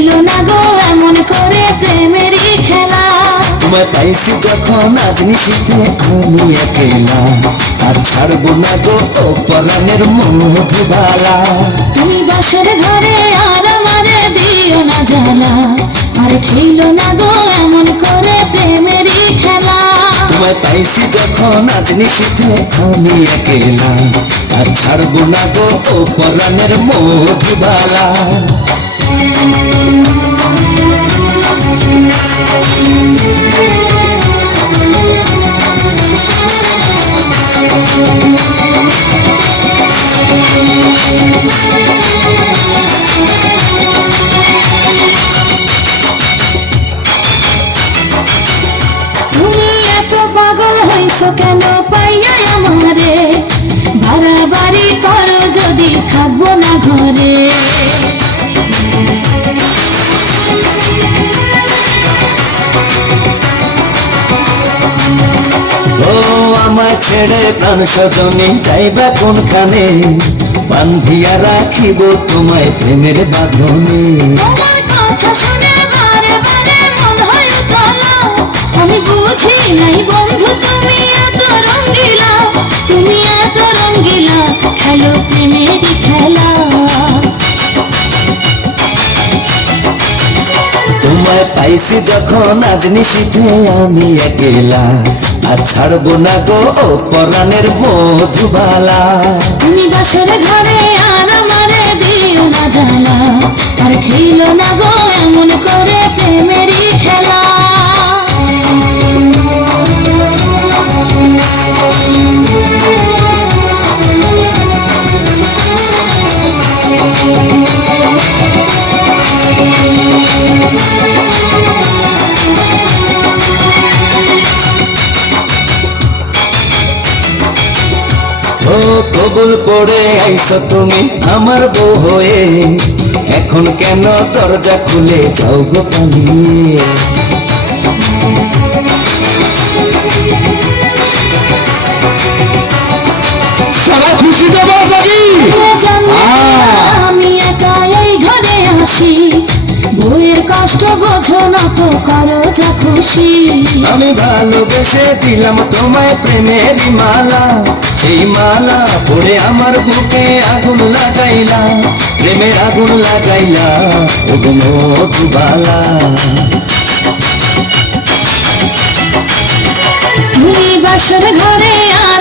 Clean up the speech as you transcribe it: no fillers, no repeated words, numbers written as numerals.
খেইল না গো এমন করে প্রেমেরই খেলা। তোমায় পাইছি যখন আজ নিশিতে আমি একেলা, আর ছাড়বো না গো ও পরাণের মধুবালা। তুমি বাসর ঘরে আর আমারে দিও না জ্বালা, আর খেইল না গো এমন করে প্রেমেরই খেলা। তোমায় পাইছি যখন আজ নিশিতে আমি একেলা, আর ছাড়বো না গো ও পরাণের মধুবালা। তুমি এত পাগল হইছো কেন পাইয়া আমারে, বাড়াবাড়ি করো যদি থাকবো না ঘরে। ও আমায় ছেড়ে প্রাণ স্বজনে যাইবা কোনখানে, বান্ধিয়া রাখিব তোমায় প্রেমের বাঁধনে। তোমার কথা শুনে বারে বারে মন হয় উতলা, আমি বুঝি নাই বন্ধু তুমি এত রঙ্গিলা, তুমি এত রঙ্গিলা, খেলো প্রেমেরই খেলা। তোমায় পাইছি যখন আজ নিশিতে আমি একেলা, আর ছাড়বো না গো ও পরাণের মধুবালা। তুমি বাসর ঘরে আর আমারে দিও না জ্বালা, আর খেইল না গো এমন করে প্রেমেরই খেলা। ও কবুল পড়ে আইছো তুমি আমার বউ হয়ে, এখন কেন দরজা খুলে যাও গো পালিয়ে। সারা খুশি দেবো দাদি। আমি একা এই ঘরে আসি, বউয়ের কষ্ট বোঝো না তো করো যা খুশি। আমি ভালোবেসে দিলাম তোমায় প্রেমের মালা, সেই মালা পরে আমার বুকে আগুন লাগাইলা, প্রেমের আগুন লাগাইলা ও গো মধুবালা। তুমি বাসর ঘরে আর